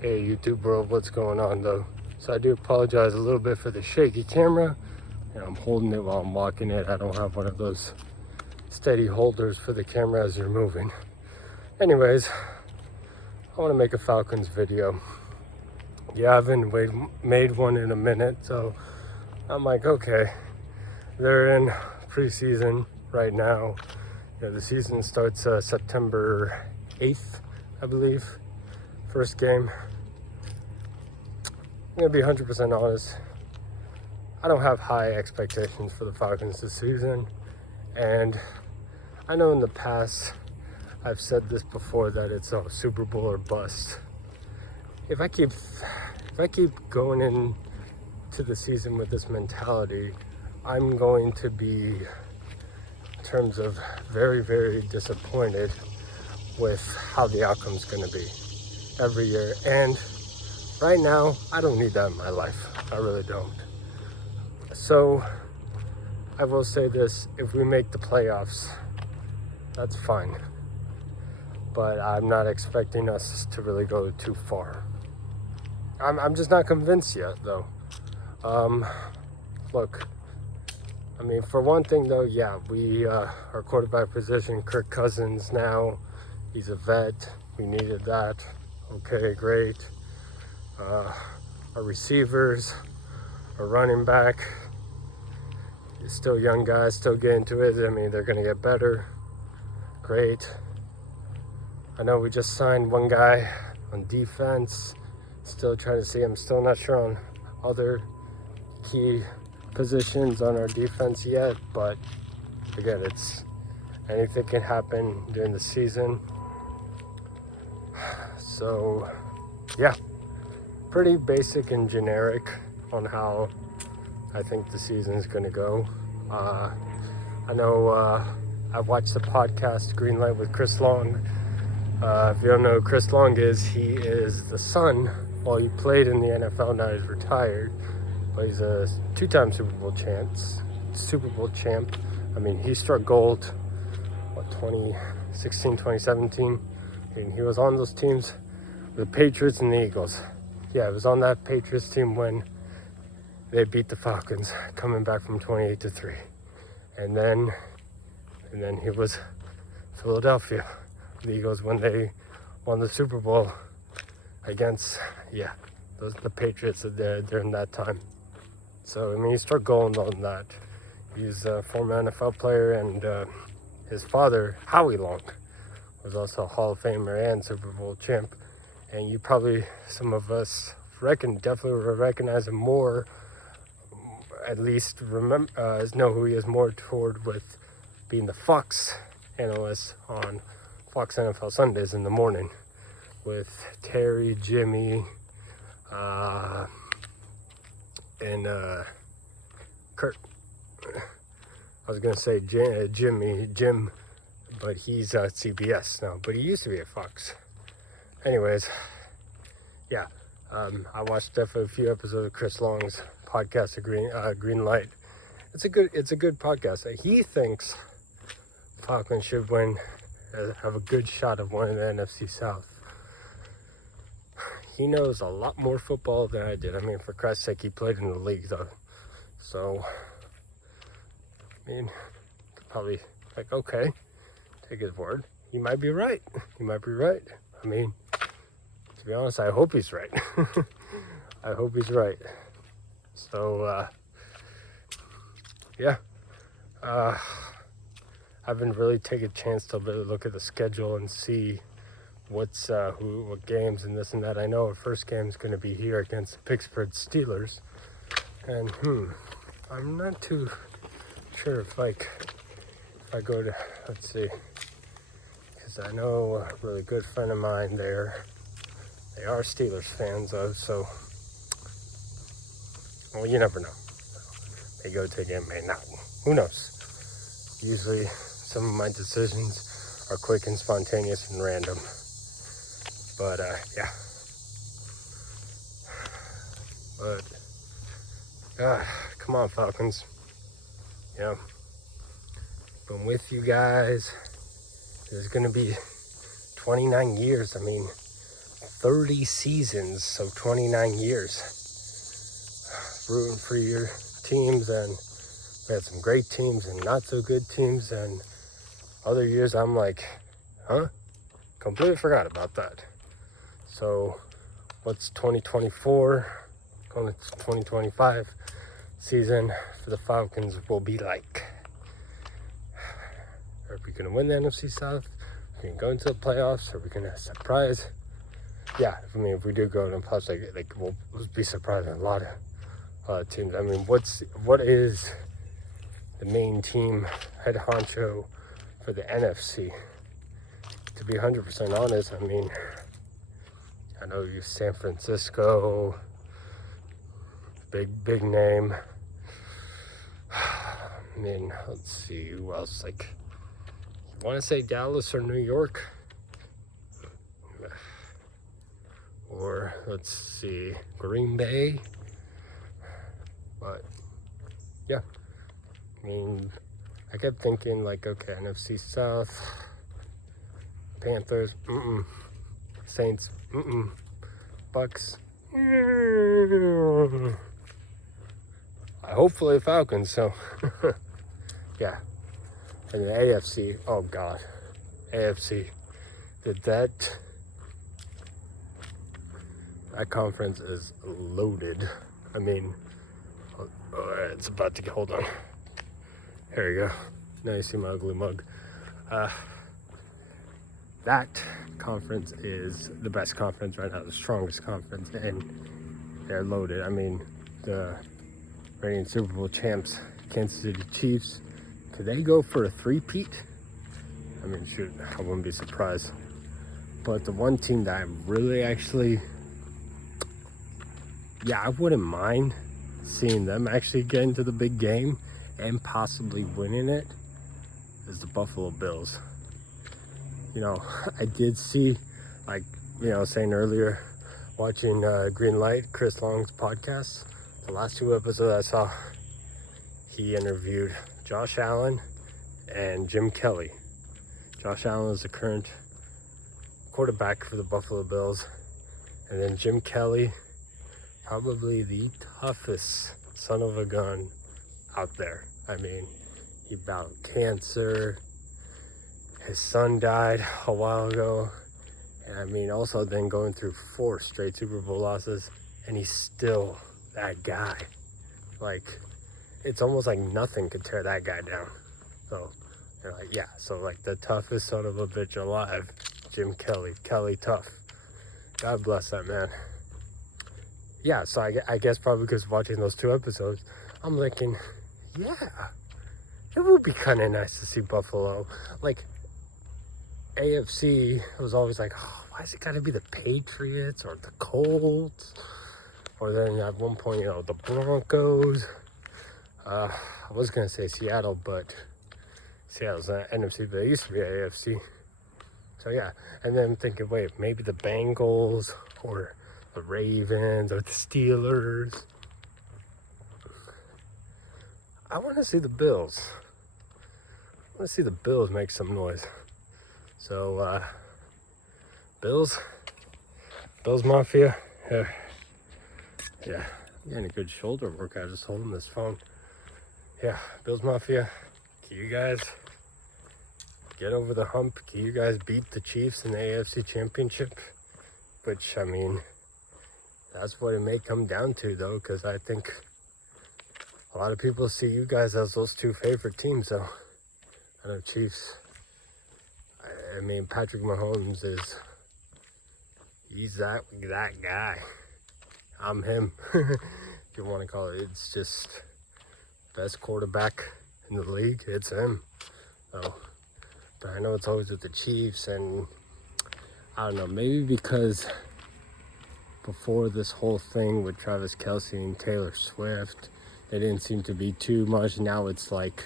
Hey YouTube world, what's going on though? So I do apologize a little bit for the shaky camera, and I'm holding it while I'm walking it. I don't have one of those steady holders for the camera as you're moving. Anyways, I want to make a Falcons video. Yeah, I haven't made one in a minute, so I'm like, okay, they're in preseason right now. The season starts September 8th, I believe. First game. I'm gonna be 100% honest. I don't have high expectations for the Falcons this season, and I know in the past I've said this before that it's a Super Bowl or bust. If I keep going into the season with this mentality, I'm going to be, in terms of very, very disappointed with how the outcome's going to be every year. And right now, I don't need that in my life. I really don't. So I will say this: if we make the playoffs, that's fine. But I'm not expecting us to really go too far. I'm just not convinced yet, though. Look, I mean, for one thing, though, yeah, our quarterback position, Kirk Cousins now, he's a vet. We needed that. Okay, great. Our receivers, our running back, still young guys, still getting to it. I mean, they're going to get better. Great. I know we just signed one guy on defense. Still trying to see. I'm still not sure on other key positions on our defense yet. But again, anything can happen during the season. So, yeah. Pretty basic and generic on how I think the season is going to go. I know I watched the podcast Greenlight with Chris Long. If you don't know who Chris Long is, he is the son. Well, he played in the NFL, now he's retired. But he's a two-time Super Bowl champ. I mean, he struck gold, 2016, 2017. And he was on those teams, the Patriots and the Eagles. Yeah, it was on that Patriots team when they beat the Falcons, coming back from 28-3. And then he was Philadelphia, the Eagles, when they won the Super Bowl against, the Patriots during that time. So, I mean, he struck gold on that. He's a former NFL player, and his father, Howie Long, was also a Hall of Famer and Super Bowl champ. And you probably, some of us definitely recognize him more, at least know who he is more toward with being the Fox analyst on Fox NFL Sundays in the morning with Terry, Jimmy, and Kurt. I was going to say Jim, but he's at CBS now, but he used to be at Fox. Anyways, yeah, I watched definitely a few episodes of Chris Long's podcast, Greenlight. It's a good podcast. He thinks Falcons should have a good shot of winning the NFC South. He knows a lot more football than I did. I mean, for Christ's sake, he played in the league, though. So, I mean, probably okay, take his word. He might be right. I mean, to be honest, I hope he's right. I hope he's right. So, I haven't really taken a chance to really look at the schedule and see what games and this and that. I know our first game is going to be here against the Pittsburgh Steelers, and I'm not too sure if I go to, let's see, because I know a really good friend of mine there. They are Steelers fans, though, so, well, you never know. May go to a game, may not. Who knows? Usually, some of my decisions are quick and spontaneous and random. But, yeah. But, God, come on, Falcons. Been with you guys. There's going to be 29 years. I mean, 30 seasons, so 29 years, rooting for your teams, and we had some great teams and not so good teams, and other years I'm like, completely forgot about that. So what's 2024 going to 2025 season for the Falcons will be like? Are we going to win the NFC South? Are we going to go into the playoffs? Are we going to surprise? Yeah, I mean, if we do go in the playoffs, like we'll be surprising a lot of teams. I mean, what is the main team head honcho for the NFC? To be 100% honest, I mean, I know you San Francisco, big name. I mean, let's see who else. Like, I want to say Dallas or New York, or let's see, Green Bay. But yeah, I mean, I kept thinking like, okay, NFC South, Panthers, Saints, Bucks, hopefully Falcons. So yeah, and the AFC, oh god, AFC, that conference is loaded. I mean, it's about to get, hold on, here we go. Now you see my ugly mug. That conference is the best conference right now, the strongest conference, and they're loaded. I mean, the reigning Super Bowl champs, Kansas City Chiefs, could they go for a three-peat? I mean, shoot, I wouldn't be surprised. But the one team that I really actually, I wouldn't mind seeing them actually get into the big game and possibly winning it is the Buffalo Bills. You know, I did see, like, saying earlier, watching Green Light, Chris Long's podcast, the last two episodes I saw, he interviewed Josh Allen and Jim Kelly. Josh Allen is the current quarterback for the Buffalo Bills, and then Jim Kelly, probably the toughest son of a gun out there. I mean, he battled cancer. His son died a while ago. And I mean, also then going through 4 straight Super Bowl losses, and he's still that guy. Like, it's almost like nothing could tear that guy down. So, you're like, yeah, so like the toughest son of a bitch alive, Jim Kelly. Kelly tough. God bless that man. Yeah, so I guess probably because watching those 2 episodes, I'm thinking, yeah, it would be kind of nice to see Buffalo. Like, AFC, it was always like, oh, why is it got to be the Patriots or the Colts? Or then at one point, the Broncos. I was going to say Seattle, but Seattle's not NFC, but it used to be AFC. So yeah, and then I'm thinking, wait, maybe the Bengals or the Ravens or the Steelers. I want to see the Bills. I want to see the Bills make some noise. So, Bills Mafia. Yeah, I'm getting a good shoulder workout just holding this phone. Yeah, Bills Mafia, can you guys get over the hump? Can you guys beat the Chiefs in the AFC Championship? Which, I mean, that's what it may come down to, though, because I think a lot of people see you guys as those 2 favorite teams, though. I know Chiefs. I mean, Patrick Mahomes he's that guy. I'm him, if you want to call it. It's just best quarterback in the league. It's him. So, but I know it's always with the Chiefs, and I don't know, maybe because before this whole thing with Travis Kelce and Taylor Swift, it didn't seem to be too much. Now it's like,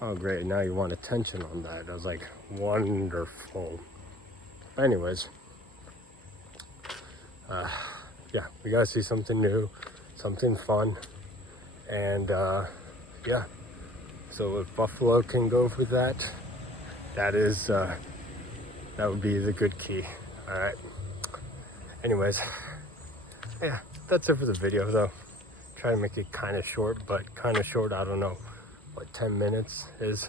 oh great, now you want attention on that. I was like, wonderful. But anyways, yeah, we gotta see something new, something fun, and yeah. So if Buffalo can go for that, that would be the good key. All right. Anyways, yeah, that's it for the video though. Try to make it kind of short, but kind of short, I don't know what 10 minutes is,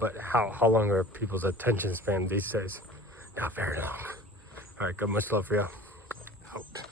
but how long are people's attention span these days? Not very long. All right, got much love for you. Out.